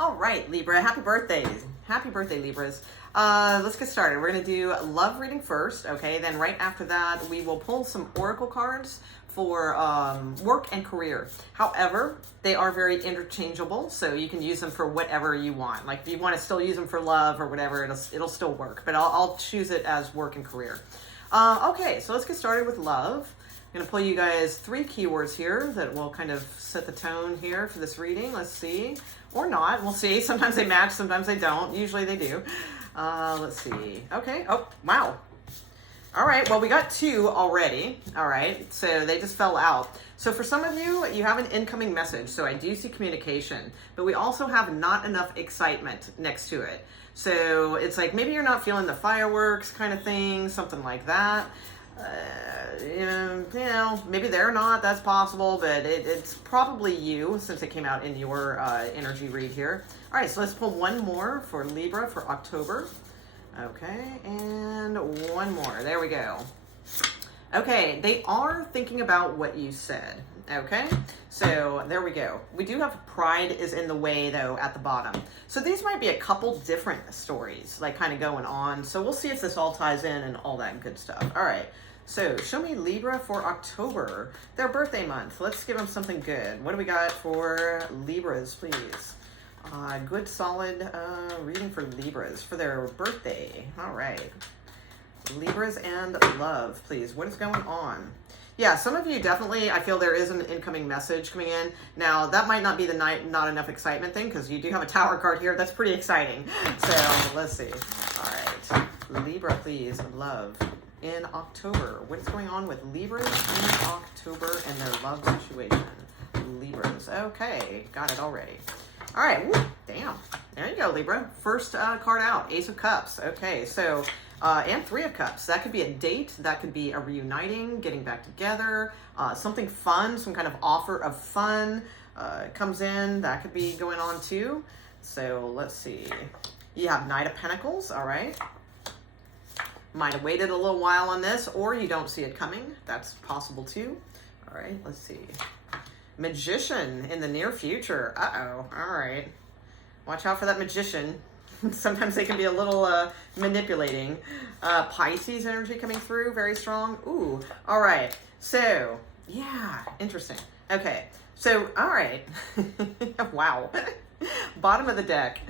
All right, Libra, happy birthdays. Happy birthday, Libras. Let's get started. We're going to do love reading first, okay? Then right after that, we will pull some oracle cards for work and career. However, they are very interchangeable, so you can use them for whatever you want. Like if you want to still use them for love or whatever, it'll still work. But I'll choose it as work and career. Okay, so let's get started with love. I'm going to pull you guys 3 keywords here that will kind of set the tone here for this reading. Let's see. Or not. We'll see. Sometimes they match, sometimes they don't. Usually they do. Let's see. Okay. Oh, wow. All right. Well, we got 2 already. All right. So they just fell out. So for some of you, you have an incoming message. So I do see communication, but we also have not enough excitement next to it. So it's like maybe you're not feeling the fireworks kind of thing, something like that. You know, maybe they're not, that's possible, but it's probably you since it came out in your energy read here. All right, so let's pull one more for Libra for October. Okay, and one more. There we go. Okay, they are thinking about what you said. Okay, so there we go. We do have pride is in the way though at the bottom. So these might be a couple different stories like kind of going on. So we'll see if this all ties in and all that good stuff. All right. So show me Libra for October, their birthday month. Let's give them something good. What do we got for Libras, please? Good, solid reading for Libras for their birthday. All right. Libras and love, please. What is going on? Yeah, some of you definitely, I feel there is an incoming message coming in. Now, that might not be the not enough excitement thing because you do have a Tower card here. That's pretty exciting. So let's see. All right. Libra, please, love. In October, what's going on with Libras in October and their love situation? Libras, okay, got it already. All right, woo, damn, there you go, Libra. First card out, Ace of Cups. Okay, so, and 3 of Cups. That could be a date, that could be a reuniting, getting back together, something fun, some kind of offer of fun comes in. That could be going on too. So let's see. You have Knight of Pentacles, all right. Might have waited a little while on this, or you don't see it coming. That's possible too. All right, let's see. Magician in the near future. Uh-oh. All right. Watch out for that magician. Sometimes they can be a little manipulating. Pisces energy coming through, very strong. Ooh, all right. So, yeah, interesting. Okay, so, all right. Wow. Bottom of the deck.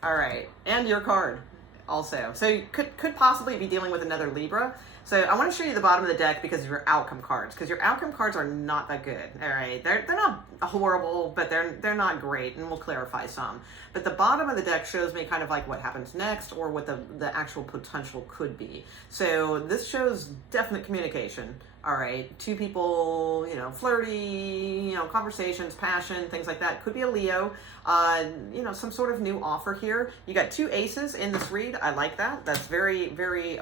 All right, and your card. Also, so you could possibly be dealing with another Libra. So I want to show you the bottom of the deck because of your outcome cards, because your outcome cards are not that good. All right, they're not horrible, but they're not great, and we'll clarify some. But the bottom of the deck shows me kind of like what happens next or what the actual potential could be. So this shows definite communication. All right, 2 people, you know, flirty, you know, conversations, passion, things like that. Could be a Leo, you know, some sort of new offer here. You got 2 aces in this read. I like that. That's very, very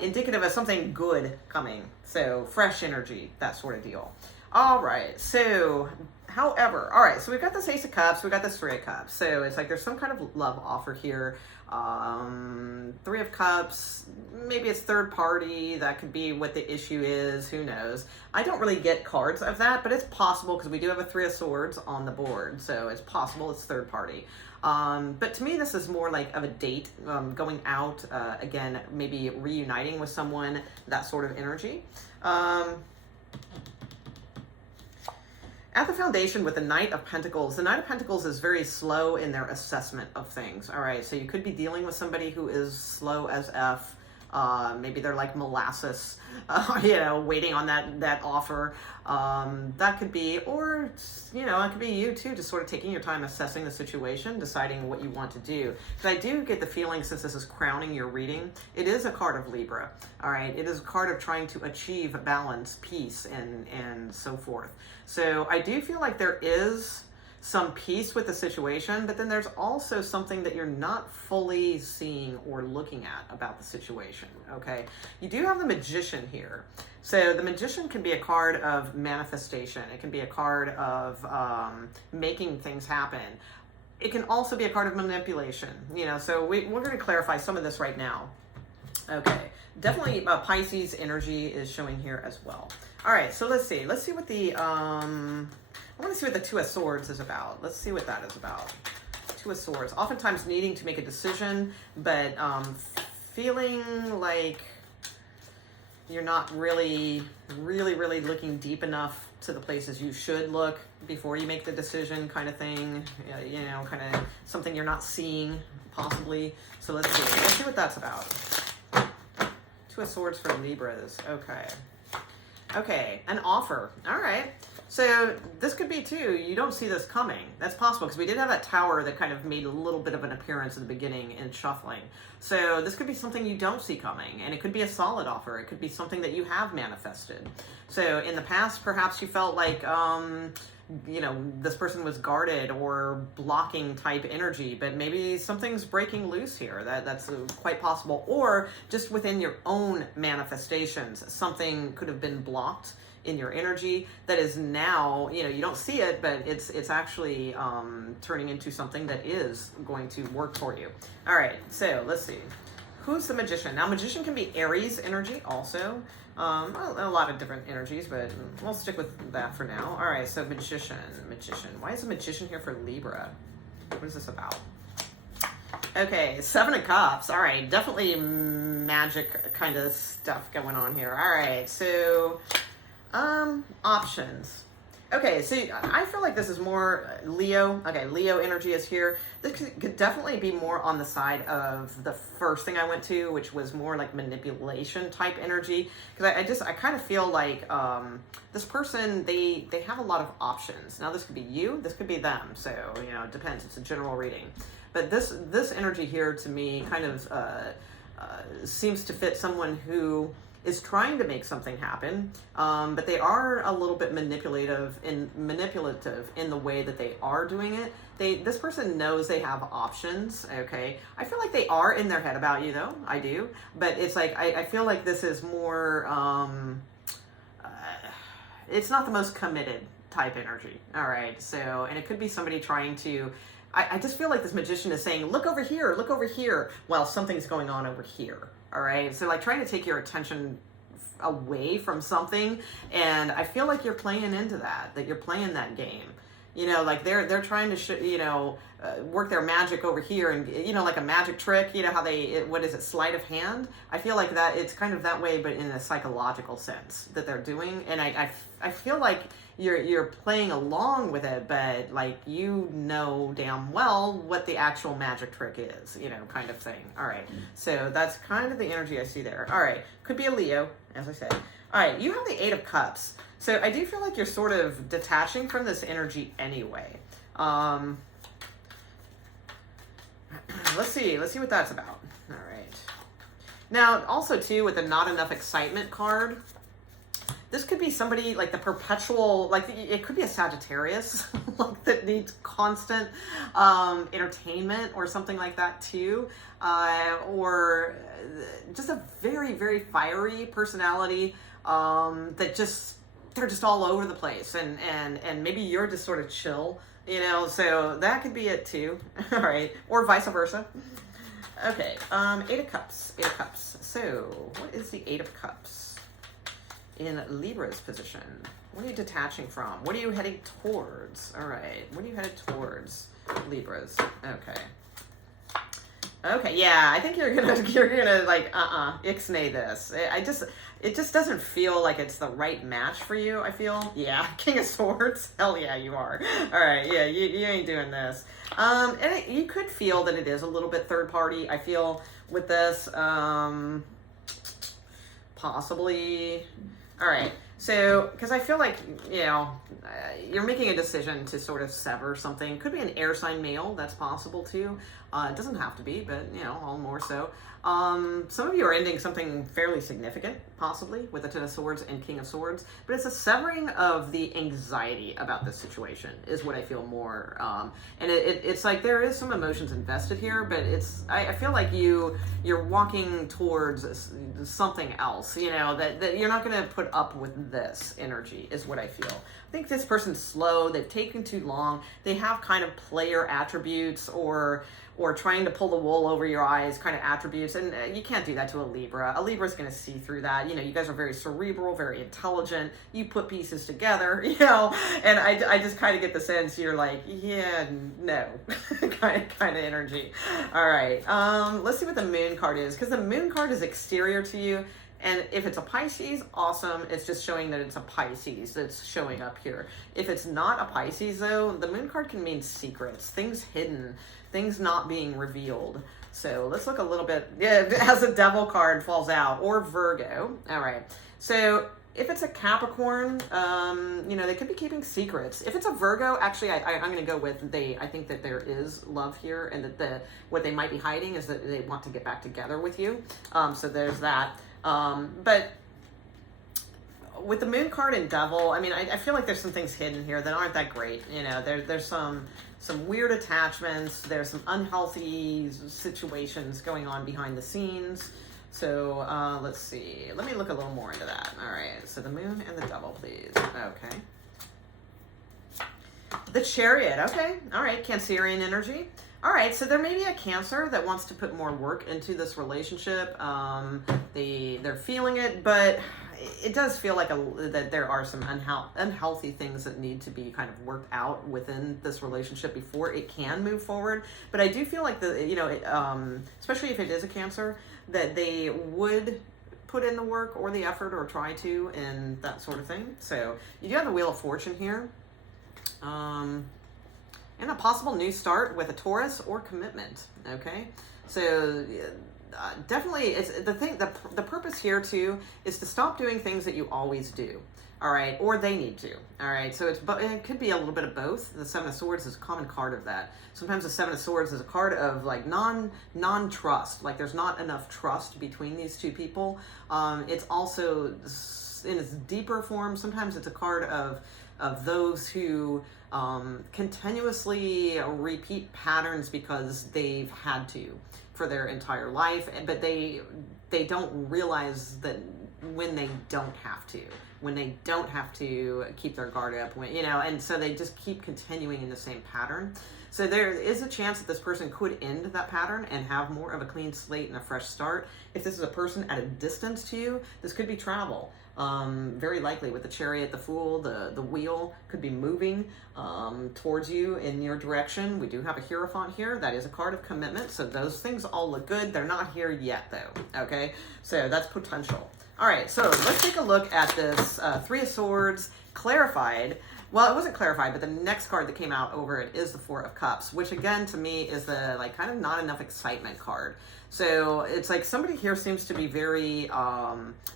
indicative of something good coming. So fresh energy, that sort of deal. All right, so however, all right, so we've got this Ace of Cups, we've got this 3 of Cups. So it's like there's some kind of love offer here. 3 of Cups, maybe it's third party. That could be what the issue is. Who knows? I don't really get cards of that, but it's possible because we do have a 3 of Swords on the board. So it's possible it's third party. But to me, this is more like of a date, going out, again, maybe reuniting with someone, that sort of energy. At the foundation with the Knight of Pentacles, the Knight of Pentacles is very slow in their assessment of things. All right, so you could be dealing with somebody who is slow as F. Maybe they're like molasses, you know, waiting on that offer. That could be, or, you know, it could be you too, just sort of taking your time assessing the situation, deciding what you want to do. Because I do get the feeling, since this is crowning your reading, it is a card of Libra. All right, it is a card of trying to achieve balance, peace, and so forth. So I do feel like there is some peace with the situation, but then there's also something that you're not fully seeing or looking at about the situation, okay? You do have the Magician here. So the Magician can be a card of manifestation. It can be a card of making things happen. It can also be a card of manipulation, you know, so we're going to clarify some of this right now. Okay, definitely Pisces energy is showing here as well. All right, so let's see what the, I want to see what the 2 of Swords is about. Let's see what that is about. Two of Swords. Oftentimes needing to make a decision, but feeling like you're not really looking deep enough to the places you should look before you make the decision, kind of thing. You know, kind of something you're not seeing, possibly. So let's see what that's about. Two of Swords for Libras. Okay, an offer. All right. So this could be too, you don't see this coming. That's possible because we did have that tower that kind of made a little bit of an appearance in the beginning in shuffling. So this could be something you don't see coming, and it could be a solid offer. It could be something that you have manifested. So in the past, perhaps you felt like, you know, this person was guarded or blocking type energy, but maybe something's breaking loose here. That's quite possible. Or just within your own manifestations, something could have been blocked in your energy that is now, you know, you don't see it, but it's actually turning into something that is going to work for you. All right, so let's see. Who's the Magician? Now, Magician can be Aries energy also. A lot of different energies, but we'll stick with that for now. All right, so Magician. Why is a Magician here for Libra? What is this about? Okay, Seven of Cups. All right, definitely magic kind of stuff going on here. All right, so options. Okay, so I feel like this is more Leo. Okay, Leo energy is here. This could definitely be more on the side of the first thing I went to, which was more like manipulation type energy. Because I kind of feel like this person, they have a lot of options. Now this could be you, this could be them. So, you know, it depends. It's a general reading. But this energy here to me kind of seems to fit someone who is trying to make something happen, but they are a little bit manipulative in the way that they are doing it. This person knows they have options, okay? I feel like they are in their head about you, though. I do. But it's like, I feel like this is more, it's not the most committed type energy, all right? So, and it could be somebody trying to, I just feel like this Magician is saying, look over here, while something's going on over here. All right, so like trying to take your attention away from something, and I feel like you're playing into that you're playing that game. You know, like they're trying to work their magic over here, and you know, like a magic trick. You know how what is it, sleight of hand? I feel like that it's kind of that way, but in a psychological sense that they're doing, and I feel like you're playing along with it, but like you know damn well what the actual magic trick is, you know, kind of thing. All right, so that's kind of the energy I see there. All right, could be a Leo, as I said. All right, you have the Eight of Cups. So I do feel like you're sort of detaching from this energy anyway. Let's see what that's about. All right. Now, also too, with the Not Enough Excitement card, this could be somebody like the perpetual, like it could be a Sagittarius, like that needs constant entertainment or something like that too, or just a very, very fiery personality that they're just all over the place, and maybe you're just sort of chill, you know. So that could be it too. All right, or vice versa. Okay, Eight of Cups. So what is the Eight of Cups in Libra's position? What are you detaching from? What are you heading towards? All right, what are you headed towards, Libras? Okay, yeah, I think you're gonna like ixnay this. It just doesn't feel like it's the right match for you. I feel, yeah, King of Swords. Hell yeah, you are. All right, yeah, you ain't doing this. And you could feel that it is a little bit third party. I feel with this, possibly. All right, so because I feel like, you know, you're making a decision to sort of sever something. Could be an air sign male. That's possible too. It doesn't have to be, but you know, all more so. Some of you are ending something fairly significant, possibly, with the Ten of Swords and King of Swords, but it's a severing of the anxiety about this situation is what I feel more. And it's like there is some emotions invested here, but I feel like you're walking towards something else, you know, that you're not going to put up with this energy is what I feel. I think this person's slow, they've taken too long, they have kind of player attributes or or trying to pull the wool over your eyes kind of attributes. And you can't do that to a Libra. A Libra is going to see through that. You know, you guys are very cerebral, very intelligent. You put pieces together, you know, and I just kind of get the sense you're like, yeah, no, kind of energy. All right. Let's see what the moon card is, because the moon card is exterior to you. And if it's a Pisces, awesome. It's just showing that it's a Pisces that's showing up here. If it's not a Pisces, though, the moon card can mean secrets, things hidden, things not being revealed. So let's look a little bit, yeah, as a devil card falls out, or Virgo. All right. So if it's a Capricorn, you know, they could be keeping secrets. If it's a Virgo, actually, I'm going to go with I think that there is love here, and that what they might be hiding is that they want to get back together with you. So there's that. But with the moon card and devil, I mean, I feel like there's some things hidden here that aren't that great. You know, there's some weird attachments. There's some unhealthy situations going on behind the scenes. So, let's see. Let me look a little more into that. All right. So the moon and the devil, please. Okay. The Chariot. Okay. All right. Cancerian energy. All right, so there may be a Cancer that wants to put more work into this relationship. They're feeling it, but it does feel like that there are some unhealthy things that need to be kind of worked out within this relationship before it can move forward. But I do feel like especially if it is a Cancer, that they would put in the work or the effort or try to, and that sort of thing. So you do have the Wheel of Fortune here. And a possible new start with a Taurus or commitment. Okay, so definitely, it's the thing. The purpose here too is to stop doing things that you always do. All right, or they need to. All right, so it could be a little bit of both. The Seven of Swords is a common card of that. Sometimes the Seven of Swords is a card of like non-trust. Like there's not enough trust between these two people. It's also in its deeper form. Sometimes it's a card of those who continuously repeat patterns because they've had to for their entire life, but they don't realize that when they don't have to keep their guard up, and so they just keep continuing in the same pattern. So there is a chance that this person could end that pattern and have more of a clean slate and a fresh start. If this is a person at a distance to you, this could be travel. Very likely with the Chariot, the Fool, the Wheel could be moving towards you in your direction. We do have a Hierophant here. That is a card of commitment. So those things all look good. They're not here yet though. Okay, so that's potential. All right, so let's take a look at this Three of Swords clarified. Well, it wasn't clarified, but the next card that came out over it is the Four of Cups, which again to me is the kind of not enough excitement card. So it's like somebody here seems to be very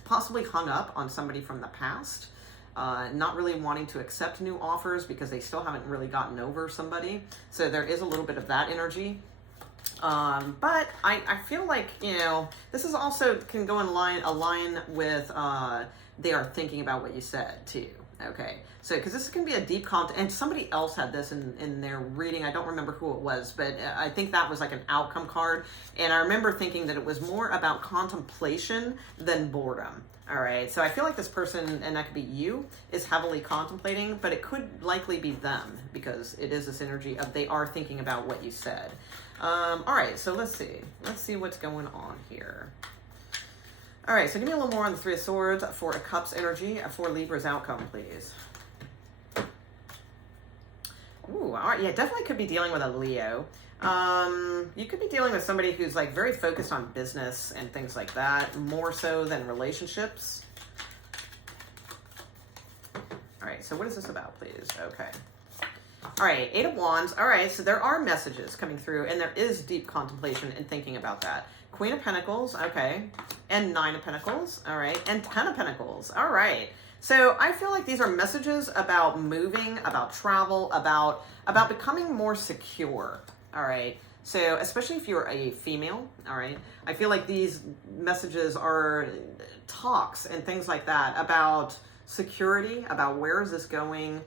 possibly hung up on somebody from the past, not really wanting to accept new offers because they still haven't really gotten over somebody. So there is a little bit of that energy. But I feel like, this is also can go in align with they are thinking about what you said too. Okay, so because this can be a deep and somebody else had this in their reading. I don't remember who it was, but I think that was like an outcome card. And I remember thinking that it was more about contemplation than boredom. All right, so I feel like this person, and that could be you, is heavily contemplating, but it could likely be them because it is this energy of they are thinking about what you said. All right, so let's see what's going on here. All right, so give me a little more on the Three of Swords, Four of Cups energy, for Libra's outcome, please. Ooh, all right, yeah, definitely could be dealing with a Leo. You could be dealing with somebody who's like very focused on business and things like that, more so than relationships. All right, so what is this about, please? Okay. All right, Eight of Wands. All right, so there are messages coming through, and there is deep contemplation and thinking about that. Queen of Pentacles, okay, and Nine of Pentacles, all right, and 10 of Pentacles, all right. So I feel like these are messages about moving, about travel, about becoming more secure, all right. So especially if you're a female, all right, I feel like these messages are talks and things like that about security, about where is this going.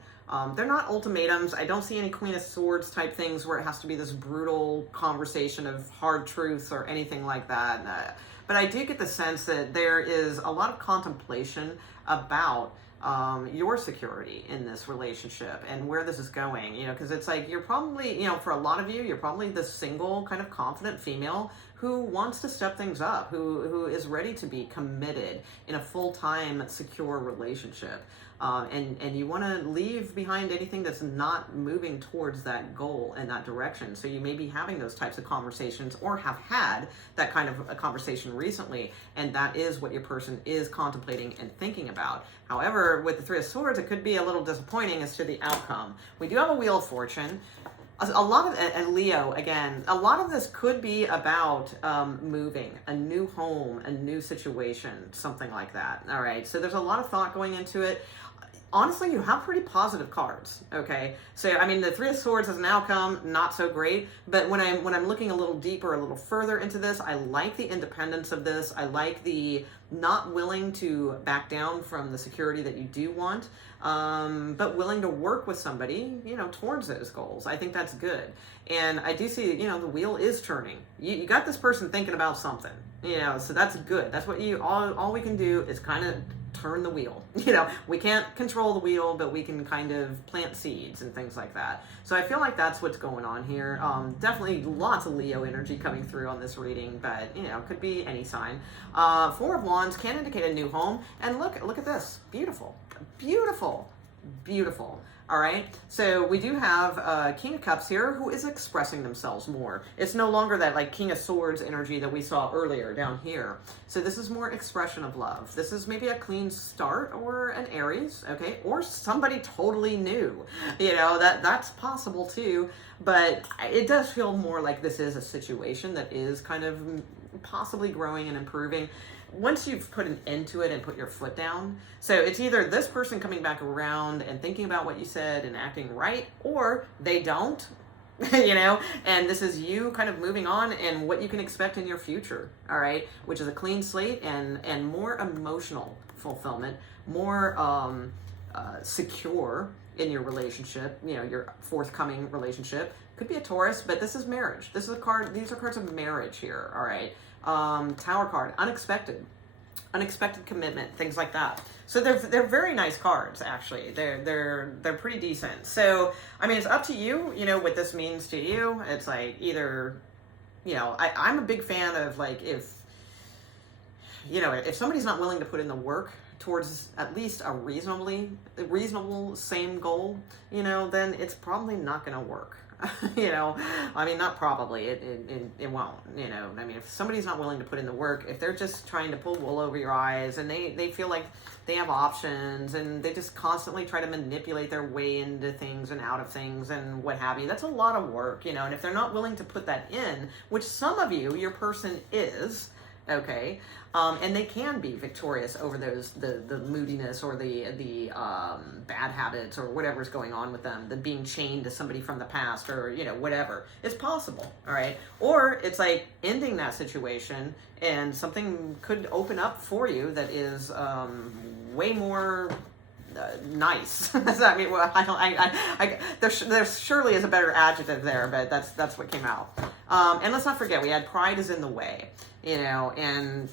They're not ultimatums. I don't see any Queen of Swords type things where it has to be this brutal conversation of hard truths or anything like that. But I do get the sense that there is a lot of contemplation about your security in this relationship and where this is going, you know, because it's like you're probably, you know, for a lot of you, you're probably the single kind of confident female who wants to step things up, who is ready to be committed in a full-time secure relationship. And you want to leave behind anything that's not moving towards that goal and that direction. So you may be having those types of conversations or have had that kind of a conversation recently, and that is what your person is contemplating and thinking about. However, with the Three of Swords, it could be a little disappointing as to the outcome. We do have a Wheel of Fortune. A lot of, and Leo, again, a lot of this could be about moving, a new home, a new situation, something like that. All right, so there's a lot of thought going into it. Honestly, you have pretty positive cards, okay? So, I mean, the Three of Swords as an outcome, not so great, but when I'm looking a little deeper, a little further into this, I like the independence of this. I like the not willing to back down from the security that you do want, but willing to work with somebody, you know, towards those goals. I think that's good. And I do see, you know, the wheel is turning. You got this person thinking about something, you know, so that's good. That's what all we can do is kind of turn the wheel. You know, we can't control the wheel, but we can kind of plant seeds and things like that. So I feel like that's what's going on here. Definitely lots of Leo energy coming through on this reading, but you know, could be any sign. Four of Wands can indicate a new home. And look at this. Beautiful, beautiful, beautiful. All right, so we do have King of Cups here who is expressing themselves more. It's no longer that like King of Swords energy that we saw earlier down here. So this is more expression of love. This is maybe a clean start or an Aries, okay? Or somebody totally new. You know, that's possible too. But it does feel more like this is a situation that is kind of possibly growing and improving once you've put an end to it and put your foot down. So it's either this person coming back around and thinking about what you said and acting right, or they don't, you know, and this is you kind of moving on and what you can expect in your future, all right, which is a clean slate and more emotional fulfillment, more secure in your relationship, you know, your forthcoming relationship. Could be a Taurus, but this is marriage. This is a card, these are cards of marriage here, all right. Tower card, unexpected commitment, things like that. So they're very nice cards, actually. They're pretty decent. So I mean, it's up to you, you know, what this means to you. It's like either, you know, I'm a big fan of like if somebody's not willing to put in the work towards at least a reasonable same goal, you know, then it's probably not going to work. You know, I mean, not probably, it won't, you know. I mean, if somebody's not willing to put in the work, if they're just trying to pull wool over your eyes and they feel like they have options and they just constantly try to manipulate their way into things and out of things and what have you, that's a lot of work, you know. And if they're not willing to put that in, which some of you, your person is, okay, and they can be victorious over those the moodiness or the bad habits or whatever's going on with them, the being chained to somebody from the past or, you know, whatever. It's possible, all right? Or it's like ending that situation and something could open up for you that is way more nice. I mean, well, there surely is a better adjective there, but that's what came out. And let's not forget, we had pride is in the way, you know, and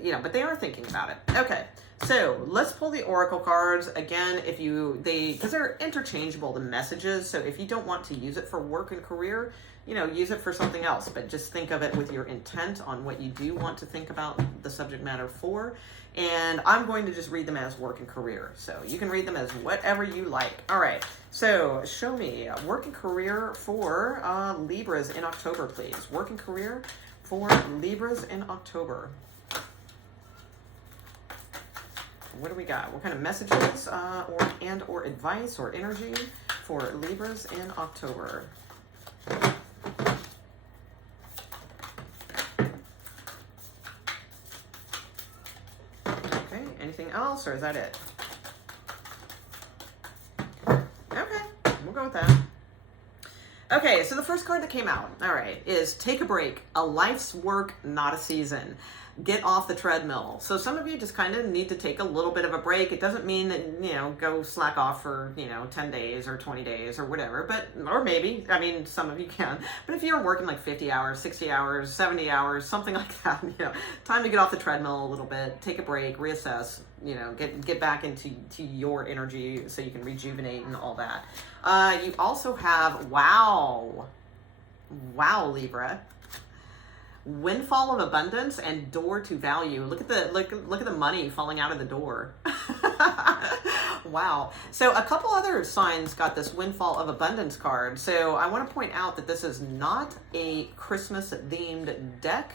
you know, but they are thinking about it. Okay, so let's pull the oracle cards again. Because they're interchangeable, the messages. So if you don't want to use it for work and career, you know, use it for something else. But just think of it with your intent on what you do want to think about the subject matter for. And I'm going to just read them as work and career. So you can read them as whatever you like. All right. So show me work and career for Libras in October, please. Work and career for Libras in October. What do we got? What kind of messages or advice or energy for Libras in October? Okay, anything else or is that it? Okay, we'll go with that. Okay, so the first card that came out, all right, is take a break. A life's work, not a season. Get off the treadmill. So some of you just kind of need to take a little bit of a break. It doesn't mean that, you know, go slack off for, you know, 10 days or 20 days or whatever, or maybe, I mean, some of you can. But if you're working like 50 hours, 60 hours, 70 hours, something like that, you know, time to get off the treadmill a little bit, take a break, reassess, you know, get back into your energy so you can rejuvenate and all that. You also have, wow, Libra. Windfall of abundance and door to value. Look at the money falling out of the door. Wow. So a couple other signs got this windfall of abundance card. So I want to point out that this is not a Christmas themed deck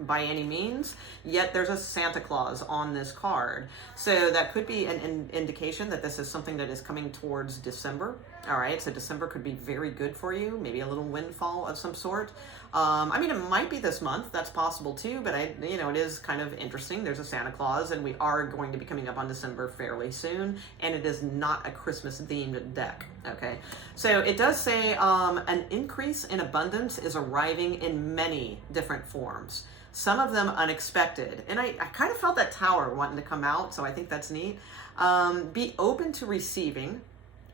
by any means, yet there's a Santa Claus on this card. So that could be an indication that this is something that is coming towards December. All right, so December could be very good for you, maybe a little windfall of some sort. I mean, it might be this month, that's possible too, but you know, it is kind of interesting. There's a Santa Claus, and we are going to be coming up on December fairly soon, and it is not a Christmas themed deck, okay? So it does say an increase in abundance is arriving in many different forms. Some of them unexpected. And I kind of felt that tower wanting to come out, so I think that's neat. Be open to receiving,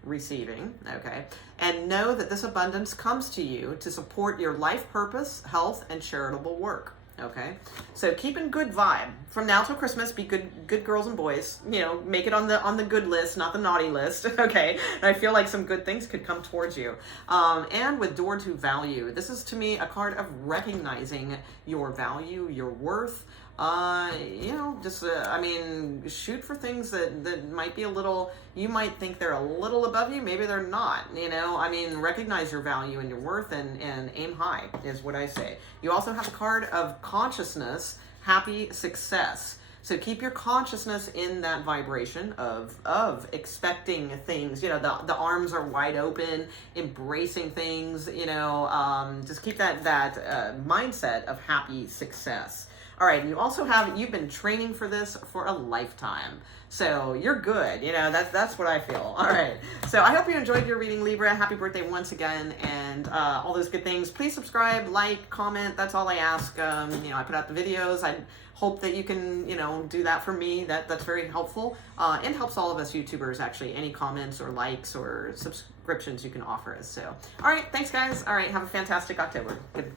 okay? And know that this abundance comes to you to support your life purpose, health, and charitable work, okay? So keep in good vibe. From now till Christmas, be good girls and boys. You know, make it on the good list, not the naughty list, okay? And I feel like some good things could come towards you. And with door to value, this is to me a card of recognizing your value, your worth. You know, just, I mean, shoot for things that might be a little, you might think they're a little above you, maybe they're not, you know, I mean, recognize your value and your worth and aim high is what I say. You also have a card of consciousness, happy success. So keep your consciousness in that vibration of expecting things, you know, the arms are wide open, embracing things, you know, just keep that mindset of happy success. All right, and you also have, you've been training for this for a lifetime. So you're good, you know, that's what I feel. All right, so I hope you enjoyed your reading, Libra. Happy birthday once again, and all those good things. Please subscribe, like, comment, that's all I ask. You know, I put out the videos. I hope that you can, you know, do that for me. That's very helpful, and helps all of us YouTubers, actually. Any comments or likes or subscriptions you can offer us. So, all right, thanks, guys. All right, have a fantastic October. Good.